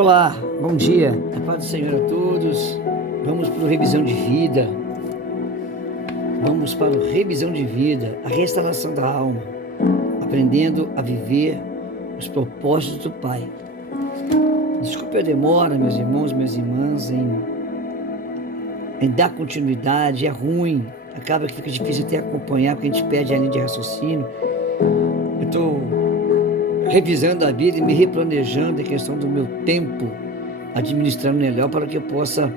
Olá, bom dia. A paz do Senhor a todos. Vamos para o revisão de vida. Vamos para o revisão de vida, a restauração da alma, aprendendo a viver os propósitos do Pai. Desculpe a demora, meus irmãos, minhas irmãs, em dar continuidade. É ruim, acaba que fica difícil até acompanhar, porque a gente perde a linha de raciocínio. Eu estou revisando a vida e me replanejando a questão do meu tempo, administrando melhor para que eu possa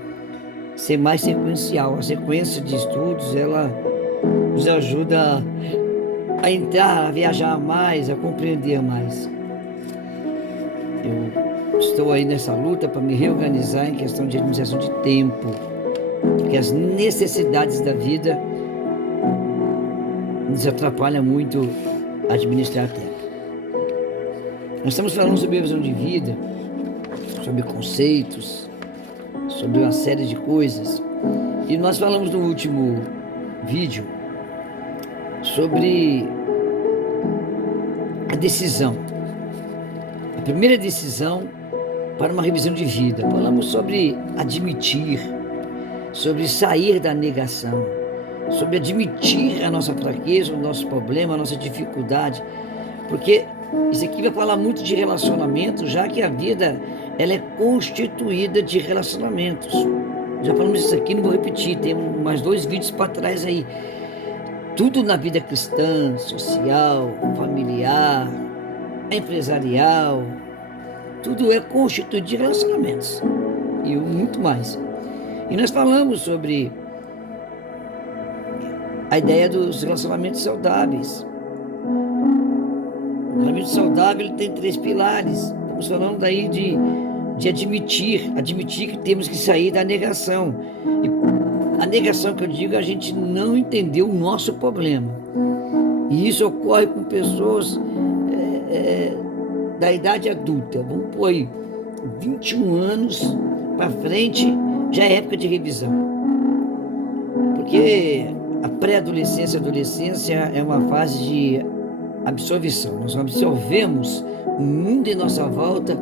ser mais sequencial. A sequência de estudos, ela nos ajuda a entrar, a viajar mais, a compreender mais. Eu estou aí nessa luta para me reorganizar em questão de administração de tempo, porque as necessidades da vida nos atrapalham muito a administrar tempo. Nós estamos falando sobre revisão de vida, sobre conceitos, sobre uma série de coisas. E nós falamos no último vídeo sobre a decisão. A primeira decisão para uma revisão de vida. Falamos sobre admitir, sobre sair da negação, sobre admitir a nossa fraqueza, o nosso problema, a nossa dificuldade. Porque isso aqui vai falar muito de relacionamento, já que a vida ela é constituída de relacionamentos. Já falamos isso aqui, não vou repetir, tem mais 2 vídeos para trás aí. Tudo na vida cristã, social, familiar, empresarial, tudo é constituído de relacionamentos e muito mais. E nós falamos sobre a ideia dos relacionamentos saudáveis. O relacionamento saudável ele tem 3 pilares. Estamos falando daí de admitir que temos que sair da negação. E a negação que eu digo, a gente não entendeu o nosso problema. E isso ocorre com pessoas da idade adulta. Vamos pôr aí, 21 anos para frente, já é época de revisão. Porque a pré-adolescência e a adolescência é uma fase de absorção. Nós absorvemos o mundo em nossa volta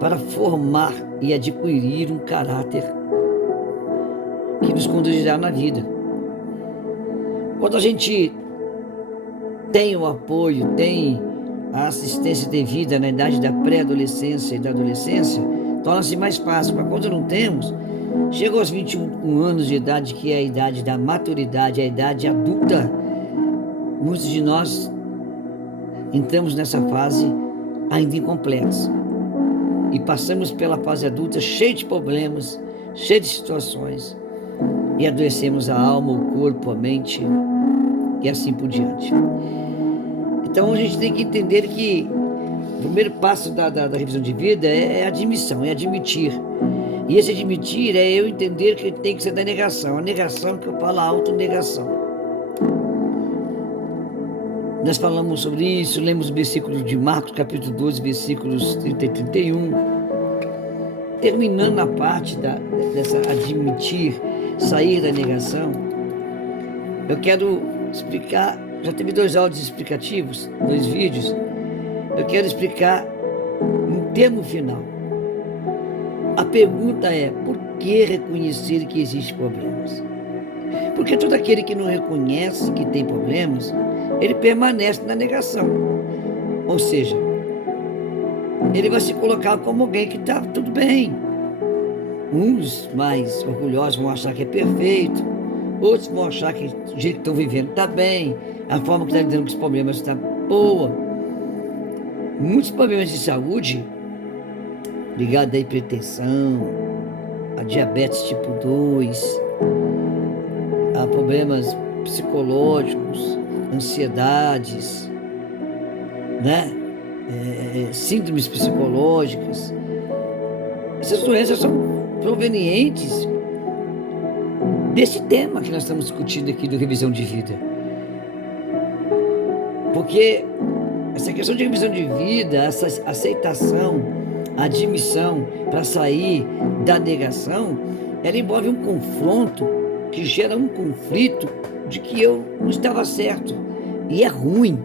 para formar e adquirir um caráter que nos conduzirá na vida. Quando a gente tem o apoio, tem a assistência devida na idade da pré-adolescência e da adolescência, torna-se mais fácil. Mas quando não temos, chega aos 21 anos de idade, que é a idade da maturidade, a idade adulta, muitos de nós entramos nessa fase ainda incompletos e passamos pela fase adulta cheio de problemas, cheio de situações e adoecemos a alma, o corpo, a mente e assim por diante. Então a gente tem que entender que o primeiro passo da revisão de vida é a admissão, é admitir. E esse admitir é eu entender que tem que ser da negação. A negação que eu falo, a autonegação. Nós falamos sobre isso, lemos o versículo de Marcos, capítulo 12, versículos 30 e 31. Terminando a parte dessa admitir, sair da negação, eu quero explicar, já teve 2 áudios explicativos, 2 vídeos, eu quero explicar um termo final. A pergunta é, por que reconhecer que existem problemas? Porque todo aquele que não reconhece que tem problemas, ele permanece na negação. Ou seja, ele vai se colocar como alguém que está tudo bem. Uns mais orgulhosos vão achar que é perfeito, outros vão achar que o jeito que estão vivendo está bem, a forma que está lidando com os problemas está boa. Muitos problemas de saúde, ligados à hipertensão, a diabetes tipo 2, a problemas psicológicos, ansiedades, né? Síndromes psicológicas. Essas doenças são provenientes desse tema que nós estamos discutindo aqui do revisão de vida. Porque essa questão de revisão de vida, essa aceitação, a admissão para sair da negação, ela envolve um confronto que gera um conflito de que eu não estava certo. E é ruim.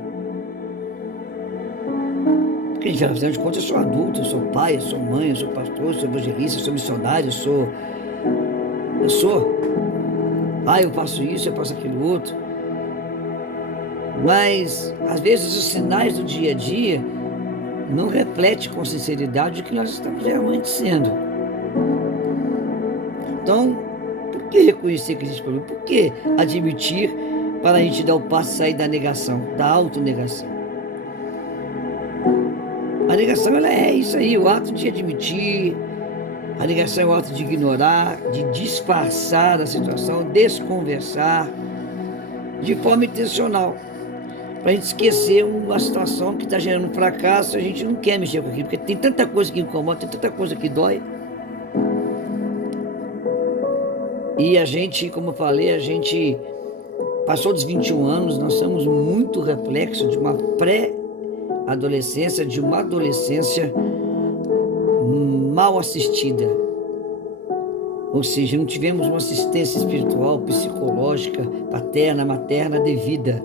Porque, afinal de contas, eu sou adulto, eu sou pai, eu sou mãe, eu sou pastor, eu sou evangelista, eu sou missionário, eu sou. Ah, eu faço isso, eu faço aquilo outro. Mas, às vezes, os sinais do dia a dia não refletem com sinceridade o que nós estamos realmente sendo. Então, por que reconhecer que existe problema? Por que admitir para a gente dar o passo e sair da negação, da autonegação? A negação, ela é isso aí, o ato de admitir. A negação é o ato de ignorar, de disfarçar a situação, desconversar, de forma intencional, para a gente esquecer uma situação que está gerando um fracasso. A gente não quer mexer com aquilo, porque tem tanta coisa que incomoda, tem tanta coisa que dói. E a gente, como eu falei, a gente passou dos 21 anos, nós somos muito reflexo de uma pré-adolescência, de uma adolescência mal assistida. Ou seja, não tivemos uma assistência espiritual, psicológica, paterna, materna devida.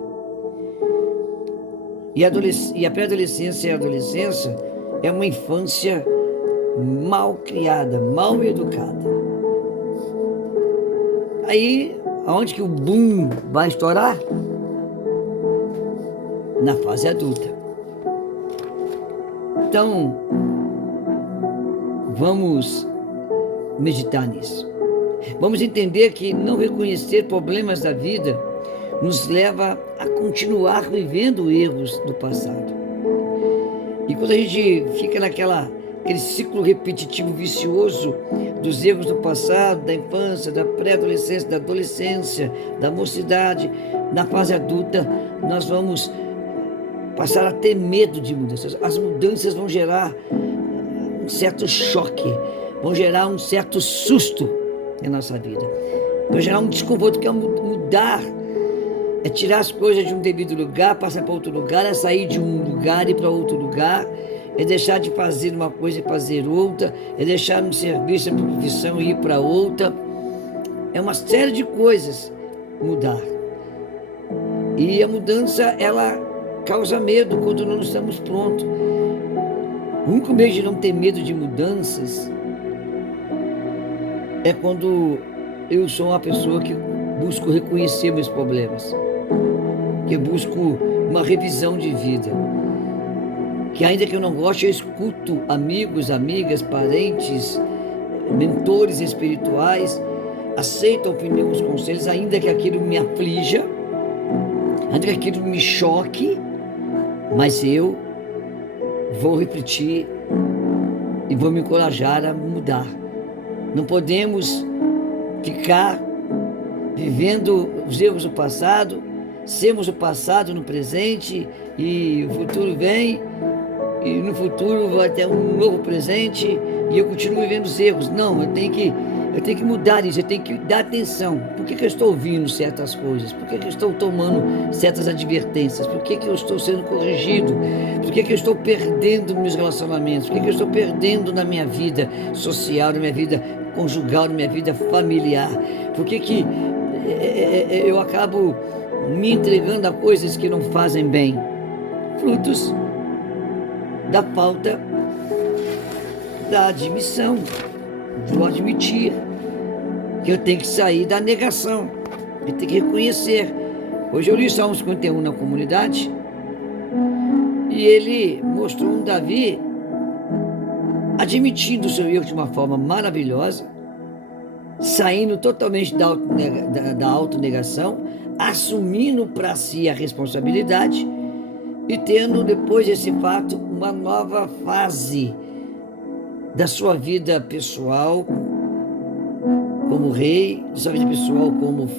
E a pré-adolescência e a adolescência é uma infância mal criada, mal educada. Aí, aonde que o boom vai estourar? Na fase adulta. Então, vamos meditar nisso. Vamos entender que não reconhecer problemas da vida nos leva a continuar vivendo erros do passado. E quando a gente fica aquele ciclo repetitivo vicioso dos erros do passado, da infância, da pré-adolescência, da adolescência, da mocidade, na fase adulta, nós vamos passar a ter medo de mudanças. As mudanças vão gerar um certo choque, vão gerar um certo susto na nossa vida, vão gerar um desconforto, que é mudar, é tirar as coisas de um devido lugar, passar para outro lugar, é sair de um lugar e ir para outro lugar, é deixar de fazer uma coisa e fazer outra, é deixar um serviço, uma profissão e ir para outra. É uma série de coisas mudar. E a mudança, ela causa medo quando não estamos prontos. O único meio de não ter medo de mudanças é quando eu sou uma pessoa que busco reconhecer meus problemas, que eu busco uma revisão de vida, que ainda que eu não goste, eu escuto amigos, amigas, parentes, mentores espirituais, aceito a opinião, os conselhos, ainda que aquilo me aflija, ainda que aquilo me choque, mas eu vou refletir e vou me encorajar a mudar. Não podemos ficar vivendo os erros do passado, sermos o passado no presente e o futuro vem, e no futuro vai ter um novo presente e eu continuo vivendo os erros. Não, eu tenho que mudar isso, eu tenho que dar atenção. Por que eu estou ouvindo certas coisas? Por que eu estou tomando certas advertências? Por que eu estou sendo corrigido? Por que eu estou perdendo meus relacionamentos? Por que eu estou perdendo na minha vida social, na minha vida conjugal, na minha vida familiar? Por que eu acabo me entregando a coisas que não fazem bem? Frutos da falta da admissão, do admitir que eu tenho que sair da negação, eu tenho que reconhecer. Hoje eu li Salmo 51 na comunidade e ele mostrou um Davi admitindo o seu erro de uma forma maravilhosa, saindo totalmente da autonegação, assumindo para si a responsabilidade e tendo depois desse fato uma nova fase da sua vida pessoal como rei, da sua vida pessoal como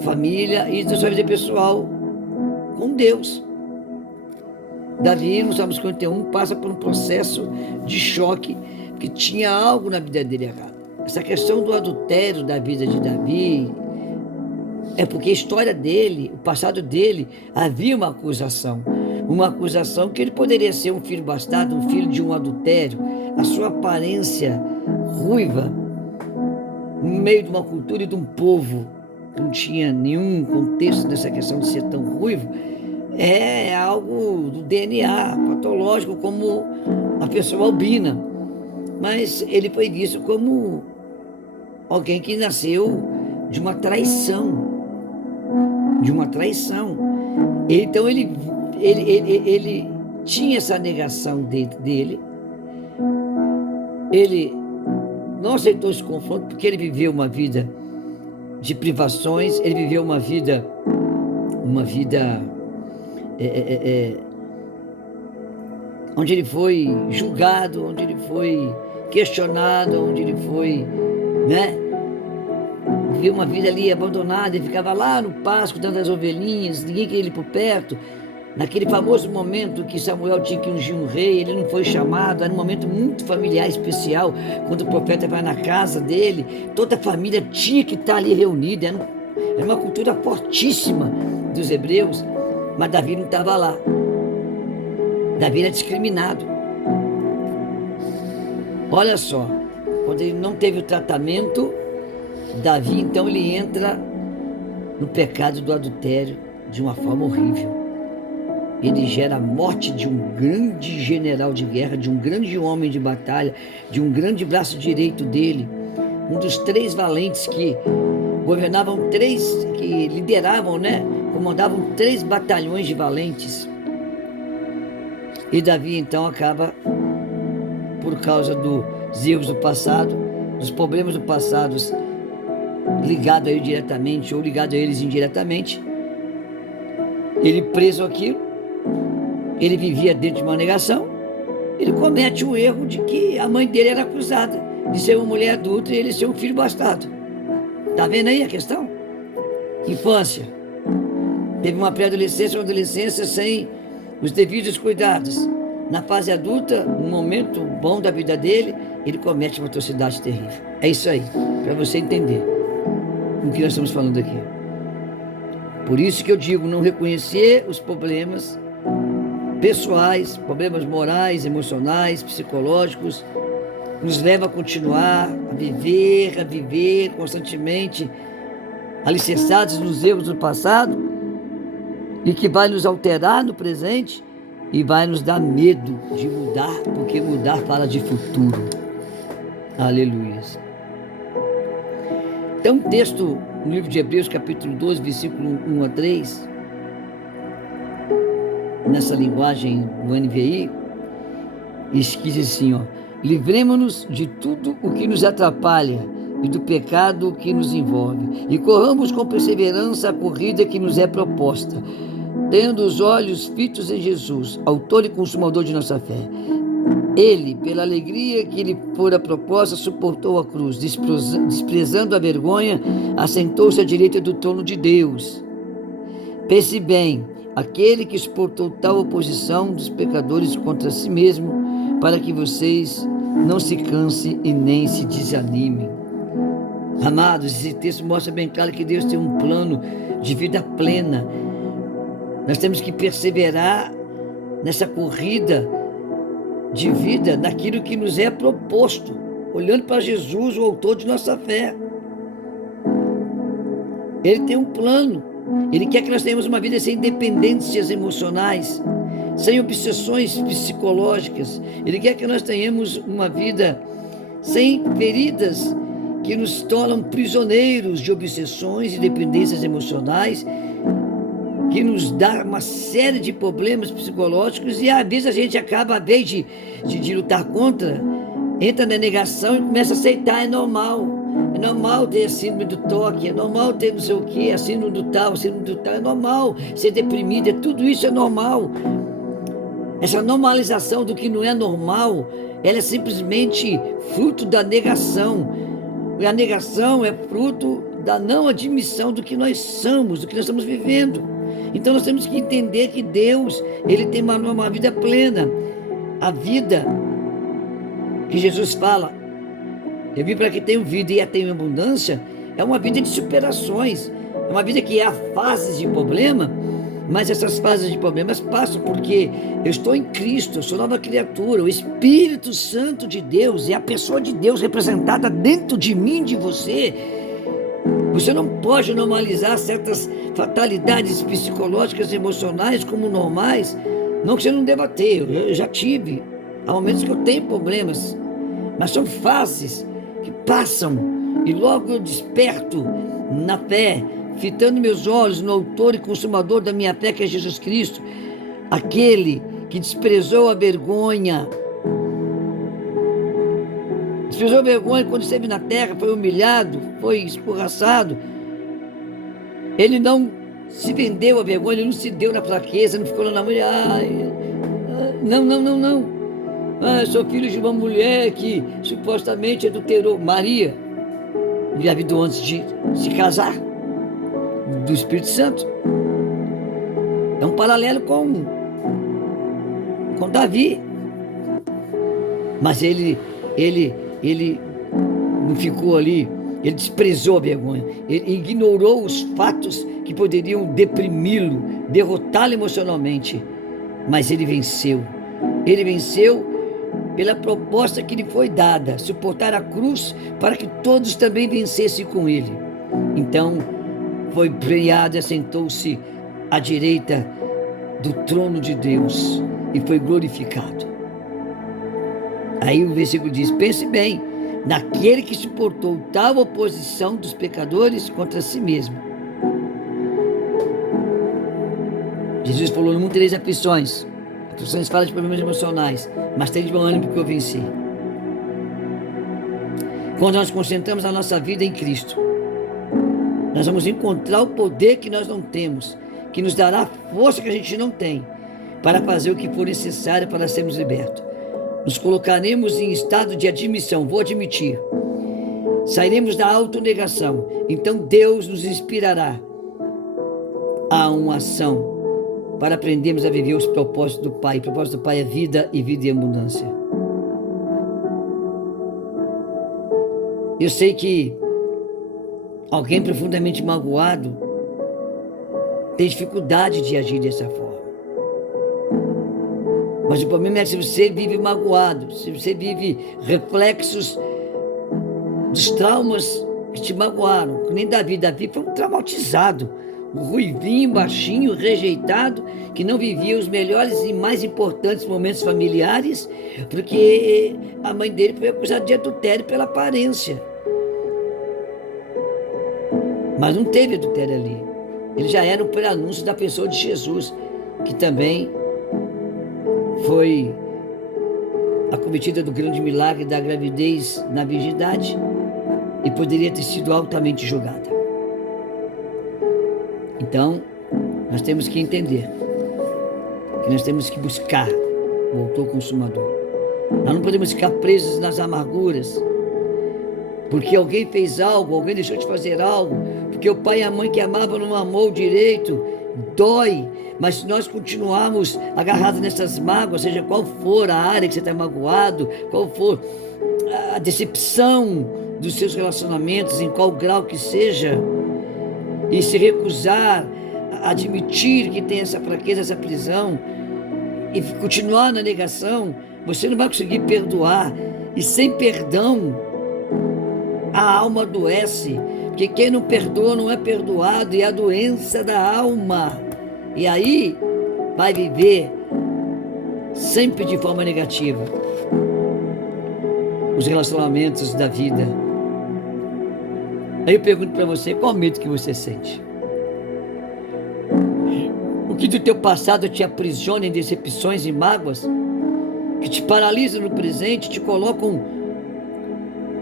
família e da sua vida pessoal com Deus. Davi, no Salmo 51, passa por um processo de choque, porque tinha algo na vida dele errado. Essa questão do adultério da vida de Davi é porque a história dele, o passado dele, havia uma acusação que ele poderia ser um filho bastardo, um filho de um adultério. A sua aparência ruiva, no meio de uma cultura e de um povo que não tinha nenhum contexto nessa questão de ser tão ruivo, é algo do DNA patológico, como a pessoa albina. Mas ele foi visto como alguém que nasceu de uma traição. De uma traição. Então ele tinha essa negação dentro dele. Ele não aceitou esse confronto porque ele viveu uma vida de privações, ele viveu uma vida onde ele foi julgado, onde ele foi questionado, onde ele foi, né? Viveu uma vida ali abandonada, ele ficava lá no pasto cuidando das ovelhinhas, ninguém queria ele por perto. Naquele famoso momento que Samuel tinha que ungir um rei, ele não foi chamado, era um momento muito familiar, especial, quando o profeta vai na casa dele, toda a família tinha que estar ali reunida, era uma cultura fortíssima dos hebreus, mas Davi não estava lá. Davi era discriminado. Olha só, quando ele não teve o tratamento, Davi então ele entra no pecado do adultério de uma forma horrível. Ele gera a morte de um grande general de guerra, de um grande homem de batalha, de um grande braço direito dele, um dos 3 valentes que governavam que lideravam, né? Comandavam 3 batalhões de valentes. E Davi então acaba, por causa dos erros do passado, dos problemas do passado, ligado a ele diretamente ou ligado a eles indiretamente, ele preso aquilo, ele vivia dentro de uma negação, ele comete o erro de que a mãe dele era acusada de ser uma mulher adulta e ele ser um filho bastardo. Tá vendo aí a questão? Infância. Teve uma pré-adolescência, uma adolescência sem os devidos cuidados. Na fase adulta, um momento bom da vida dele, ele comete uma atrocidade terrível. É isso aí, para você entender o que nós estamos falando aqui. Por isso que eu digo, não reconhecer os problemas pessoais, problemas morais, emocionais, psicológicos, nos leva a continuar a viver constantemente alicerçados nos erros do passado e que vai nos alterar no presente e vai nos dar medo de mudar, porque mudar fala de futuro. Aleluia. Tem um texto no livro de Hebreus, capítulo 12, versículo 1 a 3, nessa linguagem do NVI, diz assim, ó: livremo-nos de tudo o que nos atrapalha e do pecado que nos envolve, e corramos com perseverança a corrida que nos é proposta, tendo os olhos fitos em Jesus, autor e consumador de nossa fé. Ele, pela alegria que lhe fora proposta, suportou a cruz, desprezando a vergonha, assentou-se à direita do trono de Deus. Pense bem, aquele que suportou tal oposição dos pecadores contra si mesmo, para que vocês não se cansem e nem se desanimem. Amados, esse texto mostra bem claro que Deus tem um plano de vida plena. Nós temos que perseverar nessa corrida de vida, naquilo que nos é proposto, olhando para Jesus, o autor de nossa fé. Ele tem um plano. Ele quer que nós tenhamos uma vida sem dependências emocionais, sem obsessões psicológicas. Ele quer que nós tenhamos uma vida sem feridas que nos tornam prisioneiros de obsessões e dependências emocionais, que nos dá uma série de problemas psicológicos, e às vezes a gente acaba, à vez de lutar contra, entra na negação e começa a aceitar. É normal ter a síndrome do toque, é normal ter não sei o que, a síndrome do tal, é normal ser deprimido, tudo isso é normal. Essa normalização do que não é normal, ela é simplesmente fruto da negação. E a negação é fruto da não admissão do que nós somos, do que nós estamos vivendo. Então nós temos que entender que Deus, Ele tem uma vida plena. A vida que Jesus fala, eu vim para que tenham vida e a tenham abundância, é uma vida de superações, é uma vida que há fases de problema, mas essas fases de problemas passam porque eu estou em Cristo, eu sou nova criatura, o Espírito Santo de Deus é a pessoa de Deus representada dentro de mim, de você. Você não pode normalizar certas fatalidades psicológicas e emocionais como normais. Não que você não deva ter, eu já tive. Há momentos que eu tenho problemas, mas são fases que passam e logo eu desperto na fé, fitando meus olhos no autor e consumador da minha fé, que é Jesus Cristo, aquele que desprezou a vergonha. Desprezou a vergonha quando esteve na terra, foi humilhado, foi escorraçado. Ele não se vendeu à vergonha, ele não se deu na fraqueza, não ficou lá na mulher. Não. Eu sou filho de uma mulher que supostamente adulterou. Maria, engravidou antes de se casar, do Espírito Santo. É um paralelo com Davi. Mas ele não ficou ali, ele desprezou a vergonha, ele ignorou os fatos que poderiam deprimi-lo, derrotá-lo emocionalmente, mas ele venceu pela proposta que lhe foi dada, suportar a cruz para que todos também vencessem com ele. Então foi premiado e assentou-se à direita do trono de Deus e foi glorificado. Aí o versículo diz: pense bem naquele que suportou tal oposição dos pecadores contra si mesmo. Jesus falou: não tereis aflições. Aflições falam de problemas emocionais, mas tem de bom ânimo porque eu venci. Quando nós concentramos a nossa vida em Cristo, nós vamos encontrar o poder que nós não temos, que nos dará a força que a gente não tem, para fazer o que for necessário para sermos libertos. Nos colocaremos em estado de admissão, vou admitir. Sairemos da autonegação. Então Deus nos inspirará a uma ação para aprendermos a viver os propósitos do Pai. O propósito do Pai é vida e vida em abundância. Eu sei que alguém profundamente magoado tem dificuldade de agir dessa forma. Mas o problema é que se você vive magoado, se você vive reflexos dos traumas que te magoaram, que nem Davi foi um traumatizado, um ruivinho, baixinho, rejeitado, que não vivia os melhores e mais importantes momentos familiares, porque a mãe dele foi acusada de adultério pela aparência. Mas não teve adultério ali. Ele já era um prenúncio da pessoa de Jesus, que também foi acometida do grande milagre da gravidez na virgindade e poderia ter sido altamente julgada. Então, nós temos que entender que nós temos que buscar o autor consumador. Nós não podemos ficar presos nas amarguras, porque alguém fez algo, alguém deixou de fazer algo, porque o pai e a mãe que amavam não amou direito, dói. Mas se nós continuarmos agarrados nessas mágoas, seja qual for a área que você está magoado, qual for a decepção dos seus relacionamentos, em qual grau que seja, e se recusar a admitir que tem essa fraqueza, essa prisão, e continuar na negação, você não vai conseguir perdoar. E sem perdão, a alma adoece, porque quem não perdoa não é perdoado, e é a doença da alma. E aí vai viver sempre de forma negativa os relacionamentos da vida. Aí eu pergunto para você: qual medo que você sente? O que do teu passado te aprisiona em decepções e mágoas, que te paralisam no presente, te colocam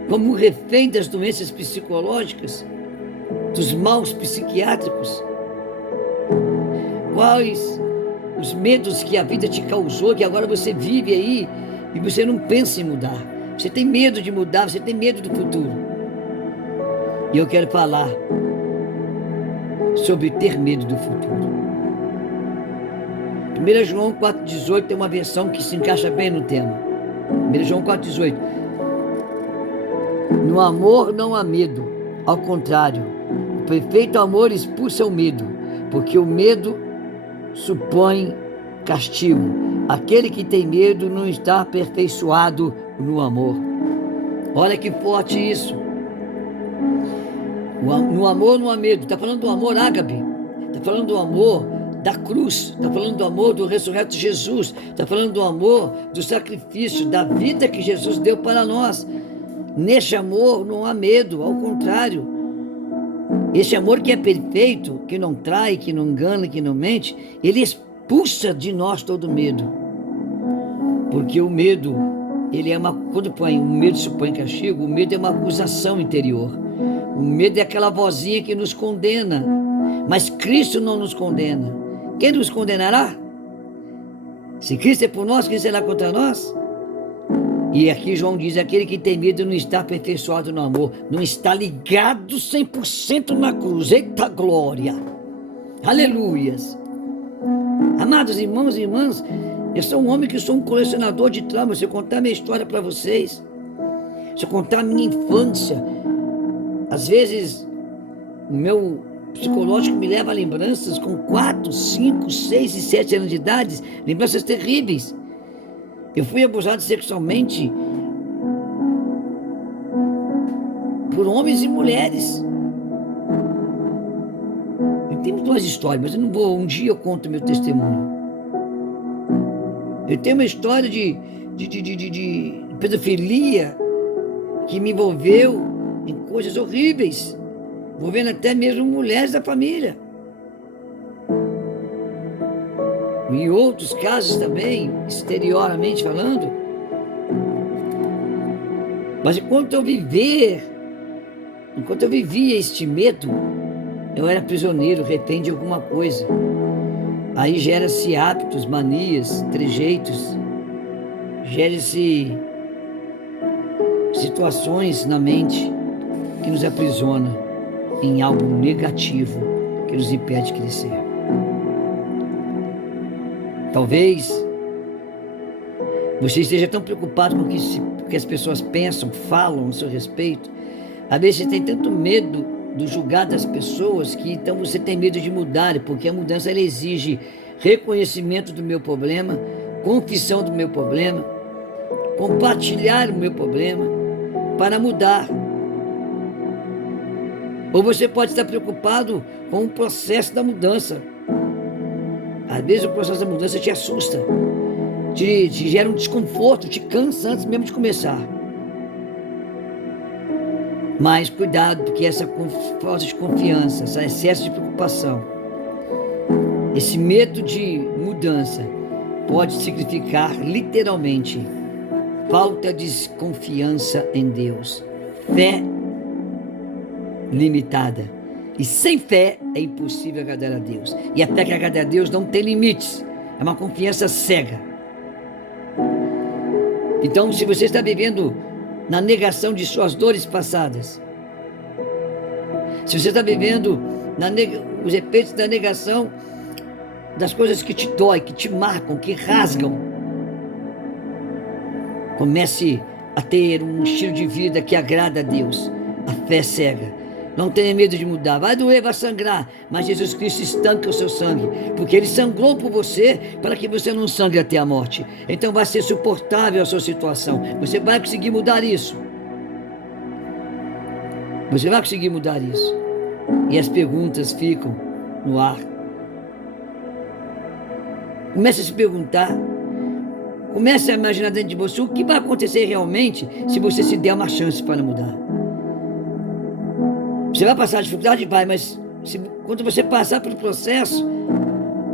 como um refém das doenças psicológicas, dos maus psiquiátricos? Quais os medos que a vida te causou, que agora você vive aí e você não pensa em mudar? Você tem medo de mudar, você tem medo do futuro. E eu quero falar sobre ter medo do futuro. 1 João 4,18 tem uma versão que se encaixa bem no tema. 1 João 4,18. No amor não há medo, ao contrário, o perfeito amor expulsa o medo, porque o medo supõe castigo. Aquele que tem medo não está aperfeiçoado no amor. Olha que forte isso. No amor não há medo. Está falando do amor ágape. Está falando do amor da cruz. Está falando do amor do ressurreto Jesus. Está falando do amor do sacrifício, da vida que Jesus deu para nós. Neste amor não há medo, ao contrário. Esse amor que é perfeito, que não trai, que não engana, que não mente, ele expulsa de nós todo medo. Porque o medo, quando o medo supõe castigo, o medo é uma acusação interior. O medo é aquela vozinha que nos condena. Mas Cristo não nos condena. Quem nos condenará? Se Cristo é por nós, quem será contra nós? E aqui João diz, aquele que tem medo não está aperfeiçoado no amor, não está ligado 100% na cruz. Eita glória! Aleluias! Amados irmãos e irmãs, eu sou um homem que sou um colecionador de traumas. Se eu contar minha história para vocês, se eu contar minha infância, às vezes o meu psicológico me leva a lembranças com 4, 5, 6 e 7 anos de idade, lembranças terríveis. Eu fui abusado sexualmente por homens e mulheres. Eu tenho muitas histórias, mas eu não vou. Um dia eu conto meu testemunho. Eu tenho uma história de pedofilia que me envolveu em coisas horríveis, envolvendo até mesmo mulheres da família. E outros casos também, exteriormente falando. Mas enquanto eu vivia este medo, eu era prisioneiro, refém de alguma coisa. Aí gera-se hábitos, manias, trejeitos, gera-se situações na mente que nos aprisiona em algo negativo que nos impede de crescer. Talvez você esteja tão preocupado com o que as pessoas pensam, falam a seu respeito. Às vezes você tem tanto medo do julgado das pessoas que então você tem medo de mudar, porque a mudança ela exige reconhecimento do meu problema, confissão do meu problema, compartilhar o meu problema para mudar. Ou você pode estar preocupado com o processo da mudança. Às vezes o processo da mudança te assusta, te gera um desconforto, te cansa antes mesmo de começar. Mas cuidado, porque essa falta de confiança, esse excesso de preocupação, esse medo de mudança pode significar literalmente falta de confiança em Deus, fé limitada. E sem fé é impossível agradar a Deus. E a fé que agrada a Deus não tem limites. É uma confiança cega. Então, se você está vivendo na negação de suas dores passadas, se você está vivendo os efeitos da negação das coisas que te doem, que te marcam, que rasgam, comece a ter um estilo de vida que agrada a Deus. A fé cega. Não tenha medo de mudar. Vai doer, vai sangrar. Mas Jesus Cristo estanca o seu sangue. Porque Ele sangrou por você para que você não sangre até a morte. Então vai ser suportável a sua situação. Você vai conseguir mudar isso. Você vai conseguir mudar isso. E as perguntas ficam no ar. Comece a se perguntar. Comece a imaginar dentro de você o que vai acontecer realmente se você se der uma chance para mudar. Você vai passar dificuldade? Vai, mas quando você passar pelo processo,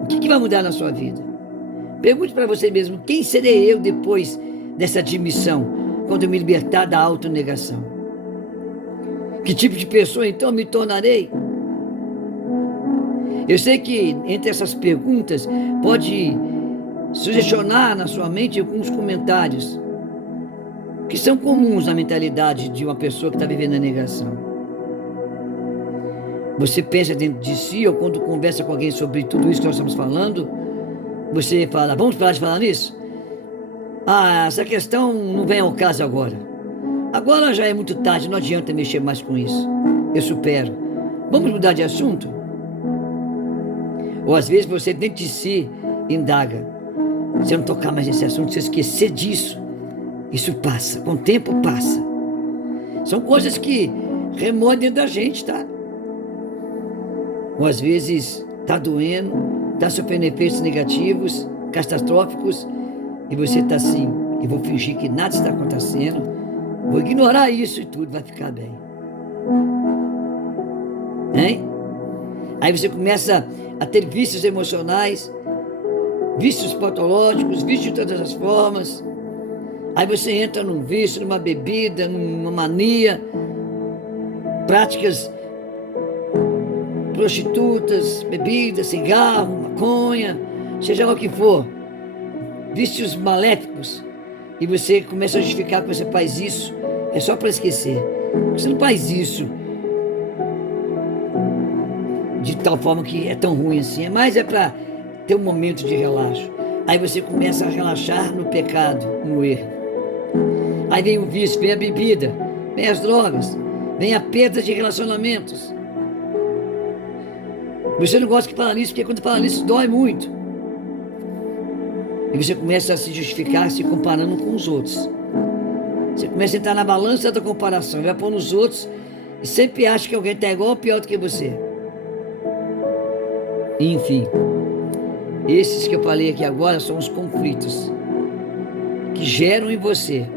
o que vai mudar na sua vida? Pergunte para você mesmo, quem serei eu depois dessa admissão, quando eu me libertar da autonegação? Que tipo de pessoa então me tornarei? Eu sei que entre essas perguntas pode sugestionar na sua mente alguns comentários que são comuns na mentalidade de uma pessoa que está vivendo a negação. Você pensa dentro de si, ou quando conversa com alguém sobre tudo isso que nós estamos falando, você fala, vamos parar de falar nisso? Ah, essa questão não vem ao caso agora. Agora já é muito tarde, não adianta mexer mais com isso. Eu supero. Vamos mudar de assunto? Ou às vezes você dentro de si indaga. Se eu não tocar mais nesse assunto, se eu esquecer disso, isso passa, com o tempo passa. São coisas que remoem dentro da gente, tá? ou às vezes está doendo, está sofrendo efeitos negativos, catastróficos, e você está assim, e vou fingir que nada está acontecendo, vou ignorar isso e tudo vai ficar bem. Hein? Aí você começa a ter vícios emocionais, vícios patológicos, vícios de todas as formas. Aí você entra num vício, numa bebida, numa mania, práticas prostitutas, bebidas, cigarro, maconha, seja lá o que for, vícios maléficos, e você começa a justificar que você faz isso, é só para esquecer. Você não faz isso de tal forma que é tão ruim assim, mas é para ter um momento de relaxo. Aí você começa a relaxar no pecado, no erro. Aí vem o vício, vem a bebida, vem as drogas, vem a perda de relacionamentos. Você não gosta que fala nisso, porque quando fala nisso dói muito. E você começa a se justificar se comparando com os outros. Você começa a entrar na balança da comparação, vai pôr nos outros e sempre acha que alguém está igual ou pior do que você. Enfim, esses que eu falei aqui agora são os conflitos que geram em você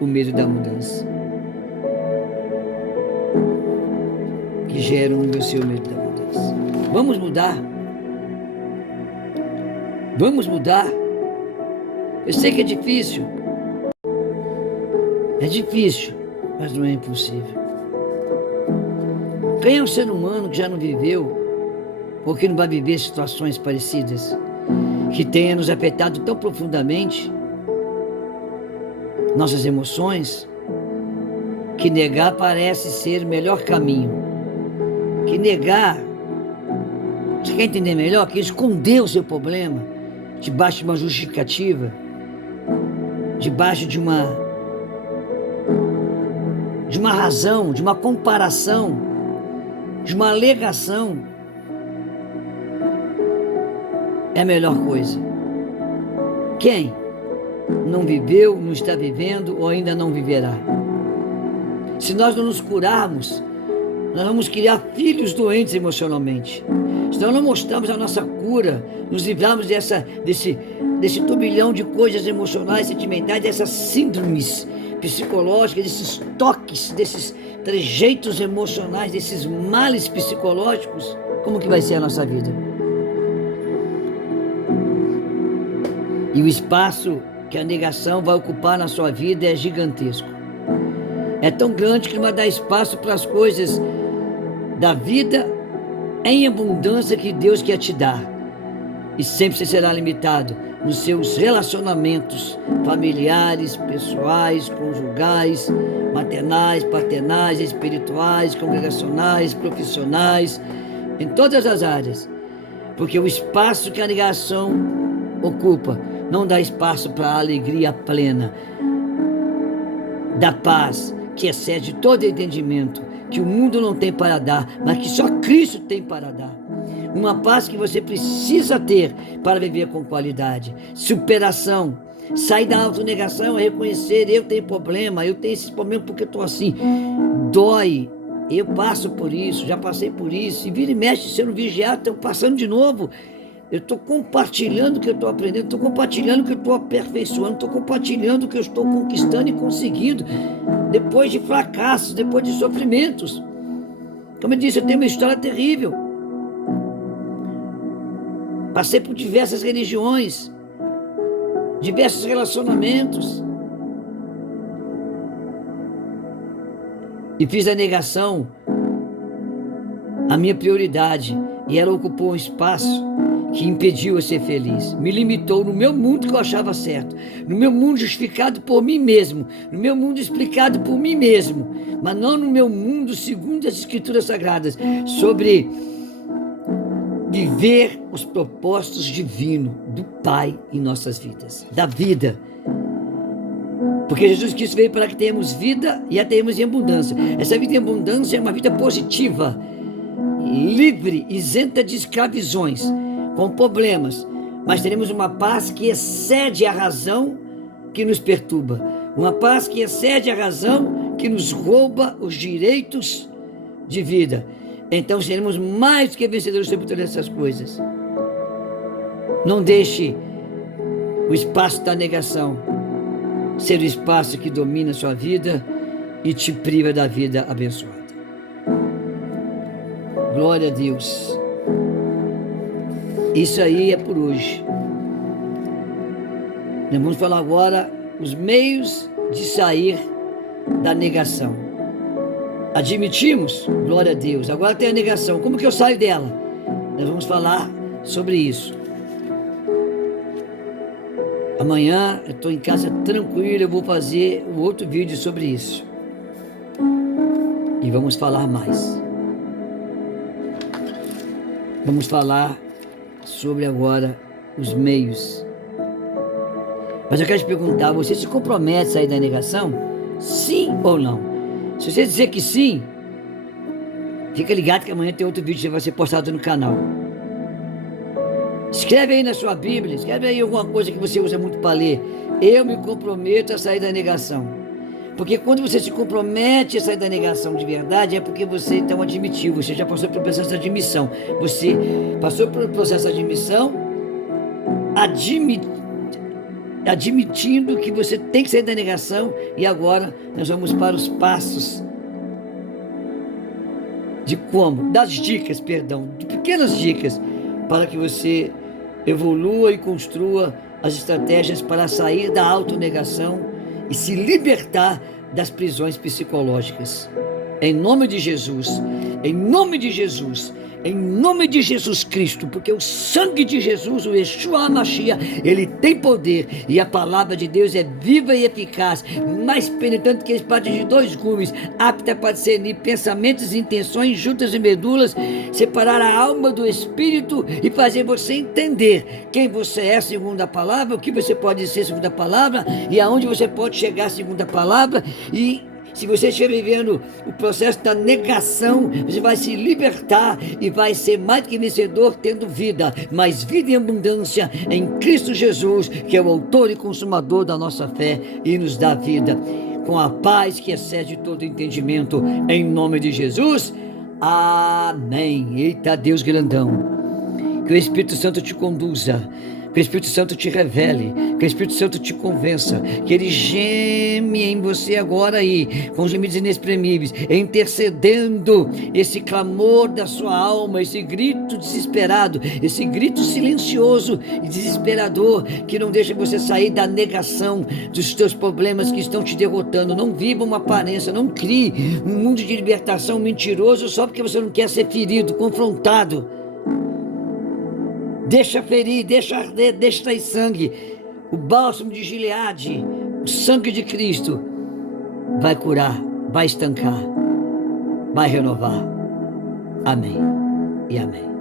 o medo da mudança. Que geram em você o medo da mudança. Vamos mudar? Vamos mudar? Eu sei que é difícil. É difícil, mas não é impossível. Quem é um ser humano que já não viveu, ou que não vai viver situações parecidas, que tenha nos afetado tão profundamente nossas emoções, que negar parece ser o melhor caminho. Que negar, você quer entender melhor? Que esconder o seu problema debaixo de uma justificativa, debaixo de uma razão, de uma comparação, de uma alegação, é a melhor coisa. Quem não viveu, não está vivendo ou ainda não viverá? Se nós não nos curarmos, nós vamos criar filhos doentes emocionalmente. Se nós não mostrarmos a nossa cura, nos livrarmos desse turbilhão de coisas emocionais, sentimentais, dessas síndromes psicológicas, desses toques, desses trejeitos emocionais, desses males psicológicos, como que vai ser a nossa vida? E o espaço que a negação vai ocupar na sua vida é gigantesco. É tão grande que não vai dar espaço para as coisas da vida em abundância que Deus quer te dar. E sempre você será limitado nos seus relacionamentos familiares, pessoais, conjugais, maternais, paternais, espirituais, congregacionais, profissionais, em todas as áreas. Porque o espaço que a negação ocupa não dá espaço para a alegria plena, da paz que excede todo entendimento, que o mundo não tem para dar, mas que só Cristo tem para dar. Uma paz que você precisa ter para viver com qualidade. Superação. Sair da autonegação é reconhecer, eu tenho problema, eu tenho esses problemas porque eu estou assim. Dói. Eu passo por isso, já passei por isso. E vira e mexe, se eu não vigiar, estou passando de novo. Eu estou compartilhando o que eu estou aprendendo, estou compartilhando o que eu estou aperfeiçoando, estou compartilhando o que eu estou conquistando e conseguindo, depois de fracassos, depois de sofrimentos. Como eu disse, eu tenho uma história terrível. Passei por diversas religiões, diversos relacionamentos, e fiz da negação a minha prioridade, e ela ocupou um espaço que impediu eu ser feliz, me limitou no meu mundo que eu achava certo, no meu mundo justificado por mim mesmo, no meu mundo explicado por mim mesmo, mas não no meu mundo segundo as Escrituras Sagradas, sobre viver os propósitos divinos do Pai em nossas vidas, da vida. Porque Jesus Cristo veio para que tenhamos vida e a tenhamos em abundância. Essa vida em abundância é uma vida positiva, livre, isenta de escravidões, com problemas, mas teremos uma paz que excede a razão que nos perturba, uma paz que excede a razão que nos rouba os direitos de vida, então seremos mais do que vencedores sobre todas essas coisas. Não deixe o espaço da negação ser o espaço que domina a sua vida e te priva da vida abençoada. Glória a Deus. Isso aí é por hoje. Nós vamos falar agora os meios de sair da negação. Admitimos? Glória a Deus. Agora tem a negação. Como que eu saio dela? Nós vamos falar sobre isso. Amanhã eu estou em casa tranquilo, eu vou fazer um outro vídeo sobre isso. E vamos falar mais. Vamos falar sobre agora os meios. Mas eu quero te perguntar, você se compromete a sair da negação? Sim ou não? Se você dizer que sim, fica ligado que amanhã tem outro vídeo que vai ser postado no canal. Escreve aí na sua Bíblia, escreve aí alguma coisa que você usa muito para ler. Eu me comprometo a sair da negação. Porque quando você se compromete a sair da negação de verdade, é porque você então admitiu, você já passou pelo processo de admissão. Você passou pelo processo de admissão, admitindo que você tem que sair da negação, e agora nós vamos para os passos de como, das dicas, perdão, de pequenas dicas, para que você evolua e construa as estratégias para sair da autonegação e se libertar das prisões psicológicas. Em nome de Jesus, em nome de Jesus, em nome de Jesus Cristo, porque o sangue de Jesus, o Yeshua Mashiach, ele tem poder, e a palavra de Deus é viva e eficaz, mais penetrante que a espada de 2 gumes, apta para discernir pensamentos, intenções, juntas e medulas, separar a alma do espírito e fazer você entender quem você é segundo a palavra, o que você pode ser segundo a palavra e aonde você pode chegar segundo a palavra. E se você estiver vivendo o processo da negação, você vai se libertar e vai ser mais do que vencedor, tendo vida, mas vida em abundância em Cristo Jesus, que é o autor e consumador da nossa fé e nos dá vida, com a paz que excede todo entendimento, em nome de Jesus. Amém. Eita Deus grandão, que o Espírito Santo te conduza, que o Espírito Santo te revele, que o Espírito Santo te convença, que ele geme em você agora aí, com gemidos inexprimíveis, intercedendo esse clamor da sua alma, esse grito desesperado, esse grito silencioso e desesperador, que não deixa você sair da negação dos teus problemas que estão te derrotando. Não viva uma aparência, não crie um mundo de libertação mentiroso só porque você não quer ser ferido, confrontado. Deixa ferir, deixa arder, deixa sair sangue. O bálsamo de Gileade, o sangue de Cristo, vai curar, vai estancar, vai renovar. Amém e amém.